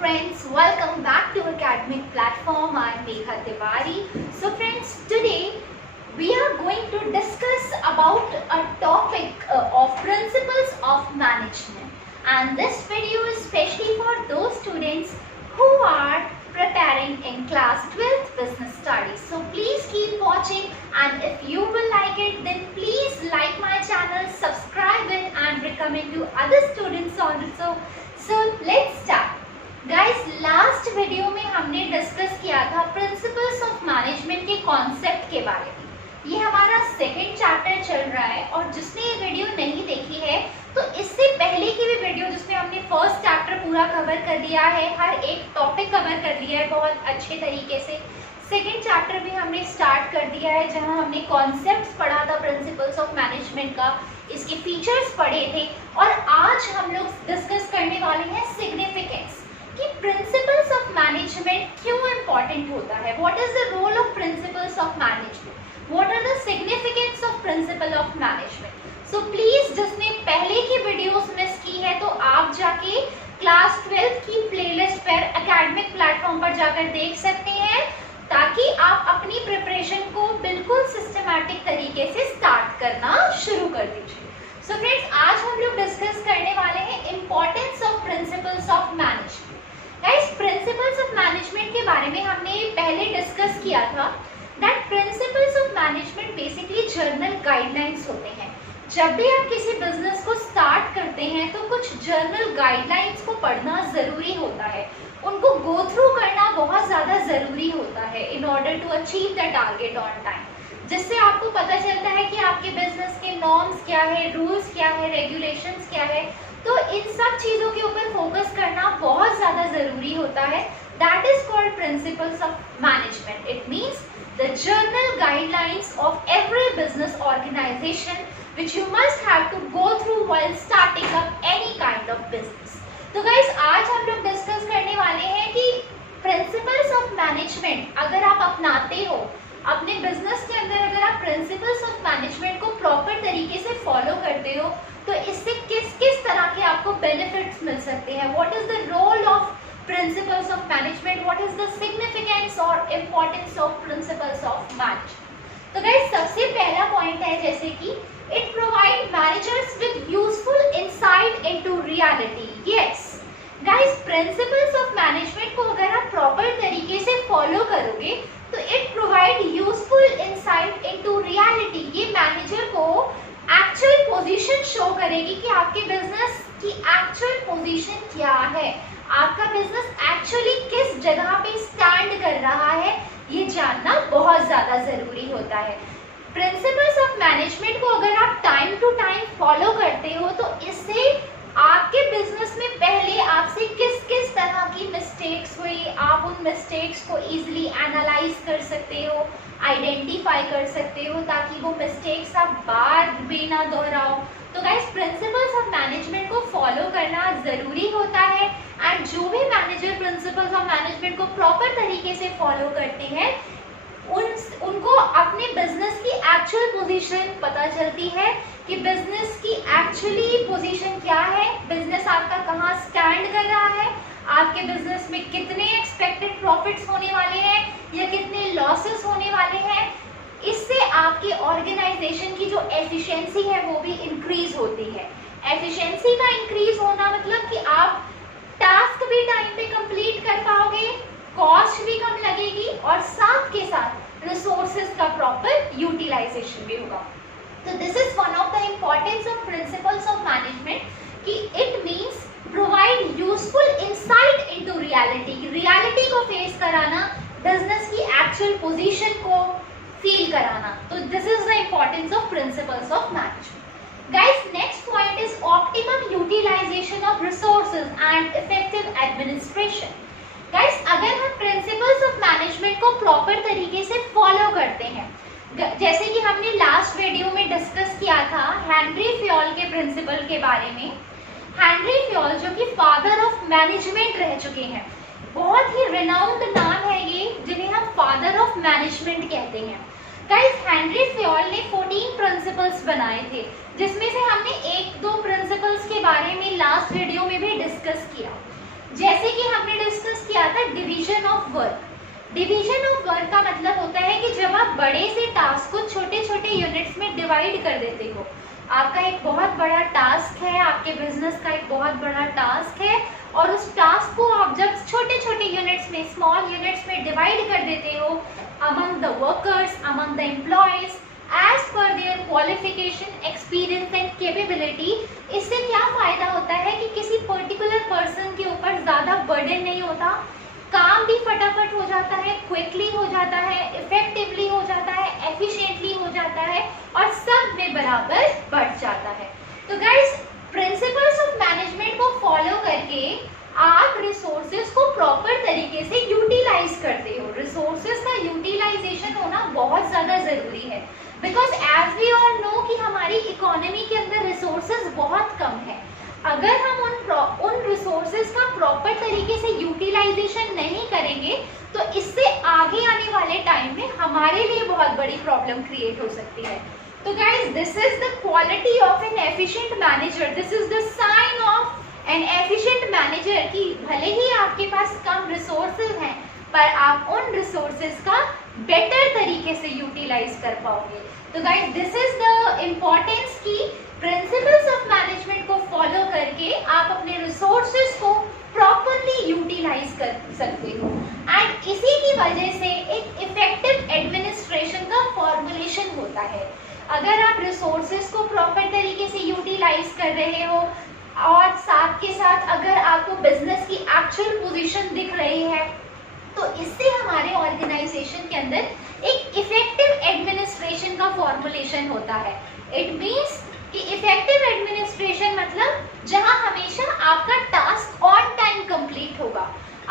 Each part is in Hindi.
friends, welcome back to academic platform. I am Megha Tiwari. So friends, today we are going to discuss about a topic of principles of management, and this video is especially for those students who are preparing in class 12th business studies. So please keep watching, and if you will like it, then please like my channel, subscribe it and recommend to other students also. So let's start. Guys, last video में हमने डिस्कस किया था प्रिंसिपल्स ऑफ मैनेजमेंट के कॉन्सेप्ट के बारे में। ये हमारा सेकंड चैप्टर चल रहा है, और जिसने ये वीडियो नहीं देखी है तो इससे पहले की भी वीडियो जिसमें हमने फर्स्ट चैप्टर पूरा कवर कर लिया है, हर एक टॉपिक कवर कर लिया है बहुत अच्छे तरीके से। सेकंड चैप्टर भी हमने स्टार्ट कर दिया है, जहां हमने कॉन्सेप्ट्स पढ़ा था प्रिंसिपल्स ऑफ मैनेजमेंट का, इसके फीचर्स पढ़े थे, और आज हम लोग डिस्कस करने वाले हैं सिग्निफिकेंस कि प्रिंसिपल्स ऑफ मैनेजमेंट क्यों इंपॉर्टेंट होता है। What is the role of principles of management, what are the significance of principle of management. So please, जिसने पहले की वीडियोस मिस की है तो आप जाके क्लास 12 की प्लेलिस्ट पर एकेडमिक प्लेटफॉर्म पर जाकर देख सकते हैं, ताकि आप अपनी प्रिपरेशन को बिल्कुल सिस्टमैटिक तरीके से स्टार्ट करना शुरू कर दीजिए। सो फ्रेंड्स, आज हम लोग डिस्कस करने वाले हैं importance of principles of management. Guys, principles of management के बारे में हमने पहले डिस्कस किया था that principles of management basically journal guidelines होते हैं। जब भी आप किसी बिजनेस को स्टार्ट करते हैं तो कुछ जर्नल गाइडलाइंस को पढ़ना जरूरी होता है, उनको गो थ्रू करना बहुत ज़्यादा ज़रूरी होता है in order to achieve the target on time, जिससे आपको पता चलता है कि आपके बिजनेस के नॉर्म्स क्या है, रूल्स क्या है, रेगुलेशंस क्या है। तो इन सब चीज़ों के ऊपर फोकस करना बहुत ज़्यादा ज़रूरी होता है। That is called principles of management. It means the general guidelines of every business organisation which you must have to go through while starting up any kind of business. तो गाइस, आज हम लोग डिस्कस करने वाले हैं कि प्रिंसिपल्स ऑफ मैनेजमेंट अगर आप अपनाते हो अपने बिजनेस के अंदर, अगर आप प्रिंसिपल्स ऑफ मैनेजमेंट को प्रॉपर तरीके से फॉलो करते हो तो इससे किस किस तरह के आपको बेनिफिट्स मिल सकते हैं। What is the role of principles of management, what is the significance और importance of principles of management. तो गाइस, सबसे पहला पॉइंट है जैसे कि it provide managers with useful insight into reality. Yes guys, principles of management को अगर आप proper तरीके से follow करोगे तो it provide useful insight into reality। ये manager को actual position show करेगी कि आपके business की actual position क्या है, आपका business actually किस जगह पे stand कर रहा है, ये जानना बहुत ज़्यादा ज़रूरी होता है। प्रिंसिपल्स ऑफ मैनेजमेंट को अगर आप टाइम टू टाइम फॉलो करते हो तो इससे आपके बिजनेस में पहले आपसे किस किस तरह की मिस्टेक्स हुई, आप उन मिस्टेक्स को इजीली एनालाइज कर सकते हो, आइडेंटिफाई कर सकते हो, ताकि वो मिस्टेक्स आप बार भी ना दोहराओ। तो गाइस, प्रिंसिपल्स ऑफ मैनेजमेंट को फॉलो करना ज़रूरी होता है, एंड जो भी मैनेजर प्रिंसिपल्स ऑफ मैनेजमेंट को प्रॉपर तरीके से फॉलो करते हैं उनको अपने बिजनेस की एक्चुअल पोजीशन पता चलती है कि बिजनेस की एक्चुअली पोजीशन क्या है, बिजनेस आपका कहाँ स्टैंड कर रहा है, आपके बिजनेस में कितने एक्सपेक्टेड प्रॉफिट्स होने वाले हैं या कितने लॉसेस होने वाले हैं। इससे आपकी ऑर्गेनाइजेशन की जो एफिशिएंसी है वो भी इंक्रीज होती है। एफिशिएंसी का इंक्रीज होना मतलब कि आप टास्क भी टाइम पे कंप्लीट कर पाओगे, कॉस्ट भी कम लगेगी, और साथ के साथ रिसोर्सेज का प्रॉपर यूटिलाइजेशन भी होगा। तो this is one of the importance of principles of management कि it means provide useful insight into reality को फेस कराना, बिजनेस की एक्चुअल पोजीशन को फील कराना। तो this is the importance of principles of management. Guys, next point is optimum utilisation of resources and effective administration. Guys, अगर हम प्रिंसिपल्स ऑफ मैनेजमेंट को प्रॉपर तरीके से फॉलो करते हैं, जैसे कि हमने लास्ट वीडियो में डिस्कस किया था हेनरी फ्योल के प्रिंसिपल के बारे में। हेनरी फ्योल जो कि फादर ऑफ मैनेजमेंट रह चुके हैं, बहुत ही रिनाउंड नाम है ये, जिन्हें हम फादर ऑफ मैनेजमेंट कहते हैं। गाइस, हेनरी फ्योल ने 14 प्रिंसिपल्स बनाए थे, जिसमें से हमने एक दो प्रिंसिपल्स के बारे में लास्ट वीडियो में भी डिस्कस किया। जैसे कि हमने डिवीजन ऑफ वर्क का मतलब होता है कि जब आप बड़े से टास्क को छोटे छोटे यूनिट्स में डिवाइड कर देते हो। आपका एक बहुत बड़ा टास्क है, आपके बिजनेस का एक बहुत बड़ा टास्क है, और उस टास्क को आप जब छोटे छोटे यूनिट्स में, स्मॉल यूनिट्स में डिवाइड कर देते हो among the workers, among the employees as per their qualification, experience and capability, इससे क्या फायदा होता है कि किसी पर्टिकुलर पर्सन के ऊपर ज्यादा बर्डन नहीं होता, काम भी फटाफट हो जाता है, क्विकली हो जाता है, इफेक्टिवली हो जाता है, एफिशिएंटली हो जाता है और सब में बराबर बढ़ जाता है। तो गाइस, प्रिंसिपल्स ऑफ मैनेजमेंट को फॉलो करके आप रिसोर्सेज को प्रॉपर तरीके से यूटिलाइज करते हो। रिसोर्सेज का यूटिलाइजेशन होना बहुत ज्यादा जरूरी है, because as we all know कि हमारी इकोनॉमी के अंदर रिसोर्सेज बहुत कम है। अगर हम उन रिसोर्सेज का प्रॉपर तरीके से यूटिलाइजेशन नहीं करेंगे तो इससे आगे आने वाले टाइम में हमारे लिए बहुत बड़ी प्रॉब्लम क्रिएट हो सकती है। तो guys, this is the quality of an efficient manager, this is the sign of an efficient manager कि भले ही आपके पास कम रिसोर्सेज हैं पर आप उन रिसोर्सेज का बेटर तरीके से यूटिलाइज कर पाओगे। तो guys, this is the importance की प्रिंसिपल्स ऑफ मैनेजमेंट को फॉलो करके आप अपने रिसोर्सेज को प्रॉपरली यूटिलाइज कर सकते हो। एंड इसी की वजह से एक इफेक्टिव एडमिनिस्ट्रेशन का फॉर्मुलेशन होता है। अगर आप रिसोर्सेज को प्रॉपर तरीके से यूटिलाइज कर रहे हो और साथ के साथ अगर आपको बिजनेस की एक्चुअल पोजीशन दिख रही है, तो इससे हमारे ऑर्गेनाइजेशन के अंदर एक इफेक्टिव एडमिनिस्ट्रेशन का फॉर्मुलेशन होता है। इट मीन्स कि इफेक्टिव एडमिनिस्ट्रेशन मतलब जहां हमेशा आपका टास्क ऑन टाइम कंप्लीट होगा।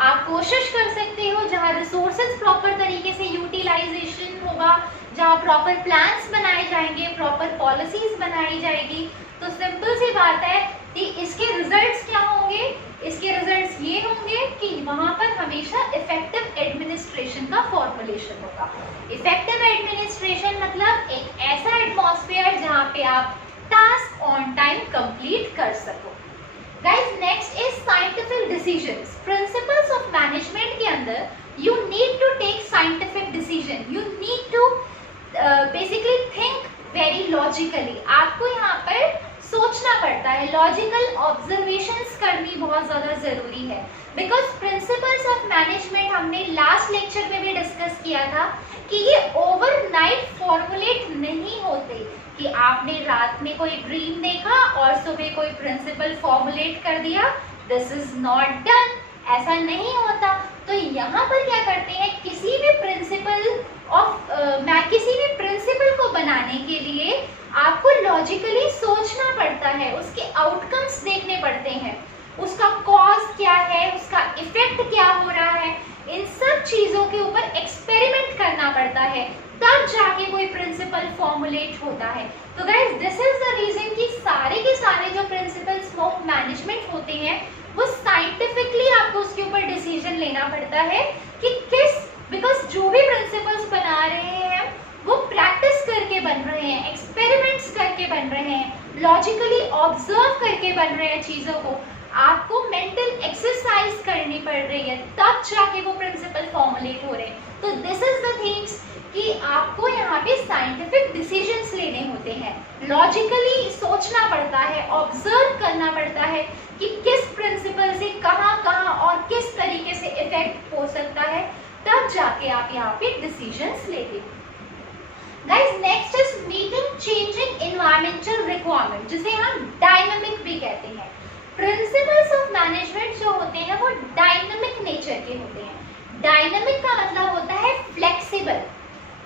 आप कोशिश कर सकते हो जहां रिसोर्सेज प्रॉपर तरीके से यूटिलाइजेशन होगा, जहां प्रॉपर प्लान्स बनाए जाएंगे, प्रॉपर पॉलिसीज बनाई जाएगी। तो सिंपल सी बात है कि इसके रिजल्ट्स क्या होंगे? इसके रिजल्ट्स ये होंगे कि वहां पर हमेशा इफेक्टिव एडमिनिस्ट्रेशन का फॉर्मुलेशन होगा। इफेक्टिव एडमिनिस्ट्रेशन मतलब एक ऐसा एटमॉस्फेयर जहां पे आप टास्क ऑन टाइम कंप्लीट कर सको। Guys, next is scientific decisions. Principles of management के अंदर you need to take scientific decision, you need to basically think very logically. आपको यहाँ पर सोचना पड़ता है, लॉजिकल ऑब्जर्वेशंस करनी बहुत ज्यादा जरूरी है। बिकॉज प्रिंसिपल्स ऑफ मैनेजमेंट हमने लास्ट लेक्चर में भी डिस्कस किया था कि ये ओवरनाइट फॉर्मुलेट नहीं होते कि आपने रात में कोई ड्रीम देखा और सुबह कोई प्रिंसिपल फॉर्मुलेट कर दिया। दिस इज नॉट डन, ऐसा नहीं होता। तो यहाँ पर क्या करते हैं, किसी भी प्रिंसिपल को बनाने के लिए आपको लॉजिकली सोचना पड़ता है, उसके आउटकम्स देखने पड़ते हैं, उसका कॉज क्या है, उसका इफेक्ट क्या हो रहा है, इन सब चीजों के ऊपर एक्सपेरिमेंट करना पड़ता है, तब जाके कोई प्रिंसिपल फॉर्मुलेट होता है। तो guys, this is the reason कि सारे के सारे जो प्रिंसिपल्स ऑफ मैनेजमेंट होते हैं वो साइंटिफिकली आपको उसके ऊपर डिसीजन लेना पड़ता है कि बिकॉज जो भी प्रिंसिपल्स बना रहे हैं वो प्रैक्टिस करके बन रहे हैं, एक्सपेरिमेंट्स करके बन रहे हैं, लॉजिकली ऑब्जर्व करके बन रहे हैं चीजों को। आपको मेंटल एक्सरसाइज करनी पड़ रही है, तब जाके वो प्रिंसिपल फॉर्मुलेट हो रहे हैं। तो दिस इज द थिंग्स कि आपको यहाँ पे साइंटिफिक डिसीजंस लेने होते हैं, लॉजिकली सोचना पड़ता है, ऑब्जर्व करना पड़ता है कि किस प्रिंसिपल से कहाँ कहाँ और किस तरीके से इफेक्ट हो सकता है, तब जाके आप यहाँ पे डिसीजंस लेते। Guys, next is meeting changing environmental requirement, जिसे हम डायनामिक भी कहते हैं। प्रिंसिपल्स ऑफ मैनेजमेंट जो होते हैं वो डायनामिक नेचर के होते हैं। डायनामिक का मतलब होता है फ्लेक्सिबल।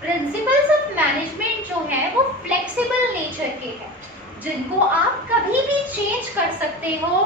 प्रिंसिपल्स ऑफ मैनेजमेंट जो है वो फ्लेक्सिबल नेचर के हैं, जिनको आप कभी भी चेंज कर सकते हो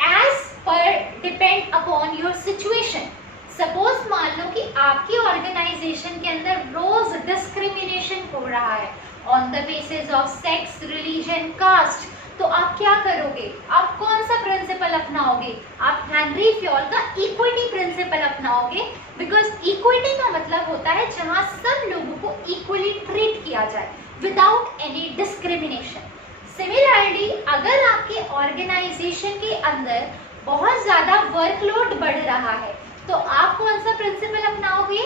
as per depend upon your situation. Suppose मान लो कि आपकी ऑर्गेनाइजेशन के अंदर रोज डिस्क्रिमिनेशन हो रहा है on the basis of sex, religion, caste, तो आप क्या करोगे? आप कौन सा प्रिंसिपल अपनाओगे? आप हेनरी फ्योल का इक्विटी प्रिंसिपल अपनाओगे, बिकॉज इक्विटी का मतलब होता है जहां सब लोगों को इक्वली ट्रीट किया जाए विदाउट एनी डिस्क्रिमिनेशन। सिमिलरली, अगर आपके ऑर्गेनाइजेशन के अंदर बहुत ज्यादा वर्कलोड बढ़ रहा है तो आप कौन सा प्रिंसिपल अपनाओगे?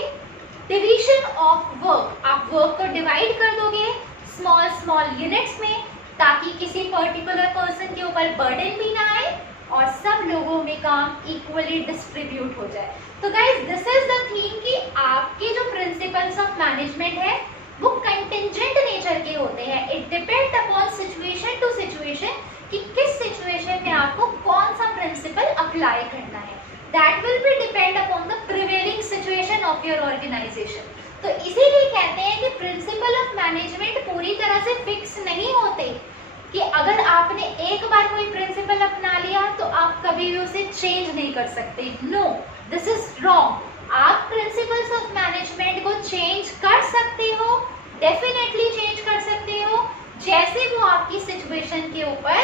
डिवीजन ऑफ वर्क, आप वर्क को डिवाइड कर दोगे स्मॉल स्मॉल यूनिट्स में ताकि किसी पर्टिकुलर पर्सन के ऊपर बर्डन भी ना आए और सब लोगों में काम इक्वली डिस्ट्रीब्यूट हो जाए। तो guys this is the thing कि आपके जो प्रिंसिपल्स ऑफ मैनेजमेंट है वो कंटिंजेंट नेचर के होते हैं। It depend upon situation to situation कि किस सिचुएशन में आपको कौन सा प्रिंसिपल अप्लाई करना है। That will be depend upon the prevailing situation of your organisation. तो इसीलिए कहते हैं कि प्रिंसिपल ऑफ मैनेजमेंट पूरी तरह से फिक्स नहीं होते कि अगर आपने एक बार कोई प्रिंसिपल अपना लिया तो आप कभी भी उसे चेंज नहीं कर सकते। No, this is wrong. आप प्रिंसिपल्स ऑफ मैनेजमेंट को चेंज कर सकते हो, डेफिनेटली चेंज कर सकते हो, जैसे वो आपकी सिचुएशन के ऊपर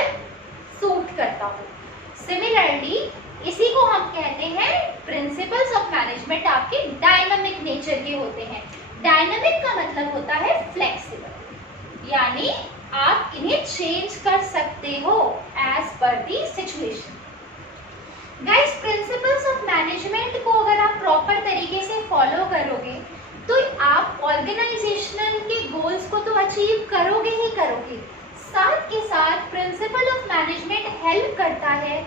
सूट करता हो। सिमिलरली इसी को हम कहते हैं प्रिंसिपल्स ऑफ मैनेजमेंट आपके डायनामिक नेचर के होते हैं। डायनामिक का मतलब होता है फ्लेक्सिबल, यानी आप इन्हें चेंज कर सकते हो as per the situation. Guys, principles of management को अगर आप प्रॉपर तरीके से फॉलो करोगे तो आप ऑर्गेनाइजेशनल के गोल्स को तो अचीव करोगे ही करोगे, साथ के साथ प्रिंसिपल ऑफ मैनेजमेंट हेल्प करता है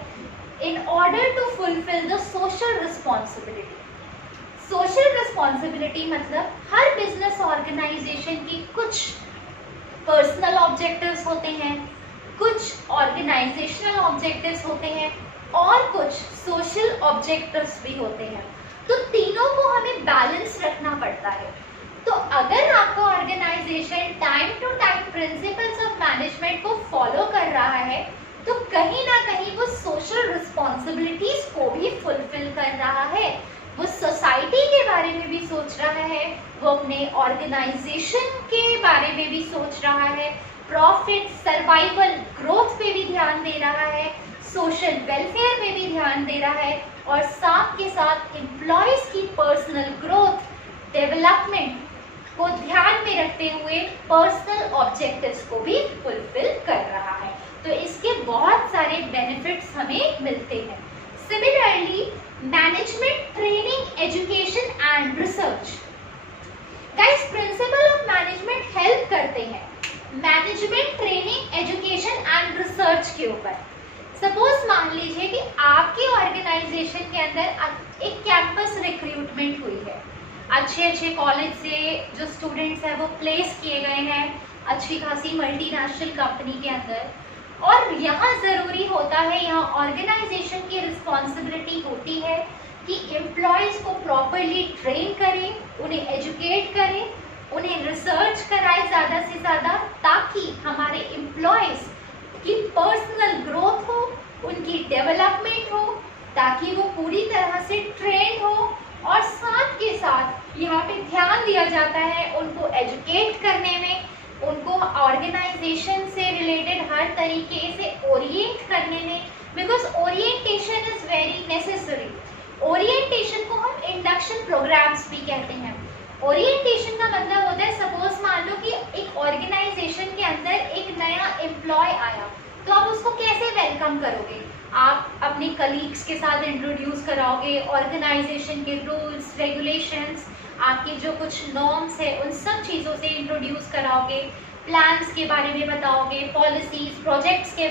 in order to fulfill the social responsibility। social responsibility मतलब हर बिजनेस ऑर्गेनाइजेशन की कुछ पर्सनल ऑब्जेक्टिव्स होते हैं, कुछ ऑर्गेनाइजेशनल ऑब्जेक्टिव्स होते हैं और कुछ सोशल ऑब्जेक्टिव्स भी होते हैं। तो तीनों को हमें बैलेंस रखना पड़ता है। तो अगर आपका organisation time to time principles of management को फॉलो कर रहा है तो कहीं ना कहीं वो सोशल रिस्पॉन्सिबिलिटीज को भी फुलफिल कर रहा है, वो सोसाइटी के बारे में भी सोच रहा है, वो अपने ऑर्गेनाइजेशन के बारे में भी सोच रहा है, प्रॉफिट, सर्वाइवल, ग्रोथ पे भी ध्यान दे रहा है, सोशल वेलफेयर में भी ध्यान दे रहा है और साथ के साथ एम्प्लॉयज की पर्सनल ग्रोथ, डेवलपमेंट को ध्यान में रखते हुए पर्सनल ऑब्जेक्टिव्स को भी फुलफिल कर रहा है। तो इसके बहुत सारे बेनिफिट्स हमें मिलते हैं। Similarly management training, education and research. Guys, principal of management help करते हैं management training, education and research के ऊपर। सपोज मान लीजिए कि आपके ऑर्गेनाइजेशन के अंदर एक कैंपस रिक्रूटमेंट हुई है, अच्छे अच्छे कॉलेज से जो स्टूडेंट्स हैं वो प्लेस किए गए हैं अच्छी खासी मल्टीनेशनल कंपनी के अंदर, और यहाँ ज़रूरी होता है, यहाँ ऑर्गेनाइजेशन की रिस्पॉन्सिबिलिटी होती है कि एम्प्लॉयज़ को प्रॉपरली ट्रेन करें, उन्हें एजुकेट करें, उन्हें रिसर्च कराए ज़्यादा से ज़्यादा, ताकि हमारे एम्प्लॉयज़ की पर्सनल ग्रोथ हो, उनकी डेवलपमेंट हो, ताकि वो पूरी तरह से ट्रेन हो, और साथ के साथ यहाँ पे ध्यान दिया जाता है उनको एजुकेट करने में, उनको ऑर्गेनाइजेशन से रिलेटेड हर तरीके से ओरिएंट करने में, because orientation is very necessary. Orientation को हम इंडक्शन प्रोग्राम्स भी कहते हैं। ओरिएंटेशन का मतलब होता है, सपोज मान लो कि एक ऑर्गेनाइजेशन के अंदर एक नया एम्प्लॉय आया, तो आप उसको कैसे वेलकम करोगे? आप अपने कलीग्स के साथ इंट्रोड्यूस कराओगे, ऑर्गेनाइजेशन के रूल्स रेगुलेशंस, आपके जो कुछ नॉर्म्स है उन सब चीज़ों से इंट्रोड्यूस कराओगे, प्लान्स के बारे में बताओगे, पॉलिसीज, प्रोजेक्ट्स के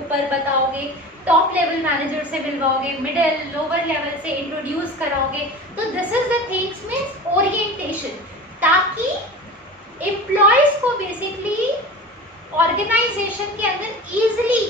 ऊपर बताओगे, टॉप लेवल मैनेजर से मिलवाओगे, मिडिल लोअर लेवल से इंट्रोड्यूस कराओगे। तो this is the things means orientation, ताकि एम्प्लॉयज को बेसिकली ऑर्गेनाइजेशन के अंदर इजीली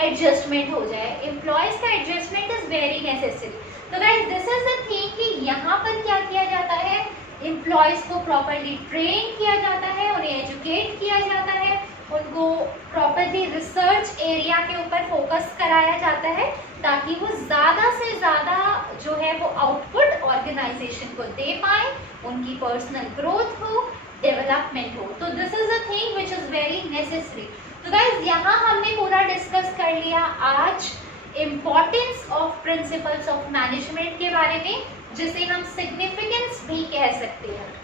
एडजस्टमेंट हो जाए। एम्प्लॉयज का एडजस्टमेंट इज वेरी नेसेसरी। तो guys this is the thing कि यहाँ पर क्या किया जाता है, एम्प्लॉयज को प्रॉपरली ट्रेन किया जाता है, उन्हें एजुकेट किया जाता है, उनको प्रॉपरली रिसर्च एरिया के ऊपर फोकस कराया जाता है, ताकि वो ज़्यादा से ज़्यादा जो है वो आउटपुट ऑर्गेनाइजेशन को दे पाए, उनकी पर्सनल ग्रोथ हो, डेवलपमेंट हो। तो this is a thing which is very necessary. तो गाइज यहाँ हमने पूरा डिस्कस कर लिया आज importance of principles of management के बारे में, जिसे हम सिग्निफिकेंस भी कह सकते हैं।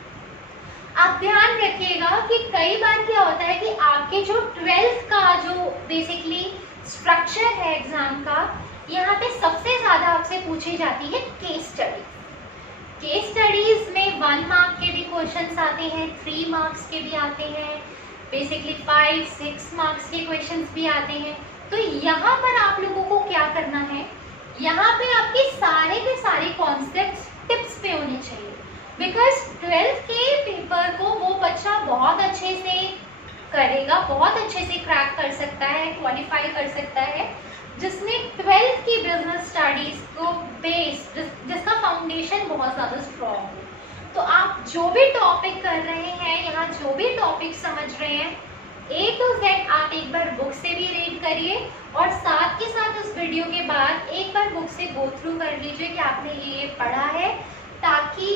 आप ध्यान रखिएगा कि कई बार क्या होता है कि आपके जो 12th का जो बेसिकली स्ट्रक्चर है एग्जाम का, यहाँ पे सबसे ज़्यादा आपसे पूछी जाती है केस स्टडी। केस स्टडीज में 1 मार्क के भी क्वेश्चंस आते हैं, 3 मार्क्स के भी आते हैं, बेसिकली 5-6 मार्क्स के क्वेश्चंस भी आते हैं। तो यहाँ पर आप लोगों को क्या करना है, यहाँ पे आपके सारे के सारे कॉन्सेप्ट्स टिप्स पे होने चाहिए, बिकॉज 12th के पेपर को वो बच्चा बहुत अच्छे से करेगा, बहुत अच्छे से क्रैक कर सकता है, क्वालिफाई कर सकता है, जिसने 12th की बिजनेस स्टडीज को बेस, जिसका फाउंडेशन बहुत ज़्यादा स्ट्रॉन्ग हो। तो आप जो भी टॉपिक कर रहे हैं, यहाँ जो भी टॉपिक समझ रहे हैं, A to Z आप एक बार बुक से भी रीड करिए और साथ के साथ इस वीडियो के बाद एक बार बुक से गो थ्रू कर लीजिए कि आपने ये पढ़ा है, ताकि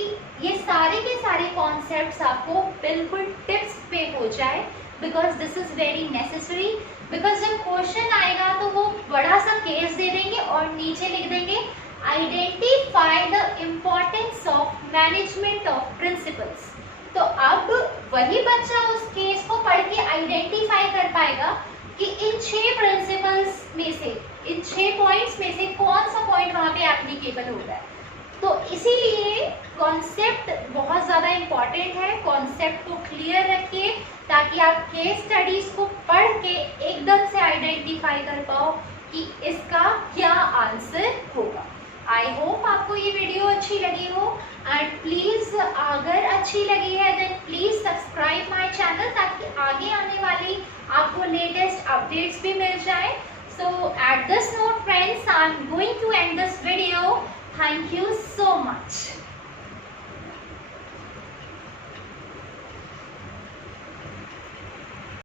ये सारे के सारे कॉन्सेप्ट्स आपको बिल्कुल टिप्स पे हो जाए, because this is very necessary. Because जब क्वेश्चन आएगा तो वो बड़ा सा केस दे देंगे और नीचे लिख देंगे identify the importance of management of principles. तो अब वही बच्चा उस केस को पढ़ के आइडेंटिफाई कर पाएगा कि इन 6 प्रिंसिपल्स में से, इन 6 पॉइंट्स में से कौन सा पॉइंट वहाँ पे एप्लीकेबल हो रहा है। तो इसीलिए कॉन्सेप्ट बहुत ज़्यादा इम्पॉर्टेंट है। कॉन्सेप्ट को क्लियर रखिए ताकि आप केस स्टडीज को पढ़ के एकदम से आइडेंटिफाई कर पाओ कि इसका क्या आंसर होगा। आई होप आपको ये वीडियो अच्छी लगी हो, एंड प्लीज़ अगर अच्छी लगी है then please subscribe my channel, ताकि आगे आने वाली आपको लेटेस्ट अपडेट्स भी मिल जाए। So at this note friends, I am going to end this video. Thank you so much.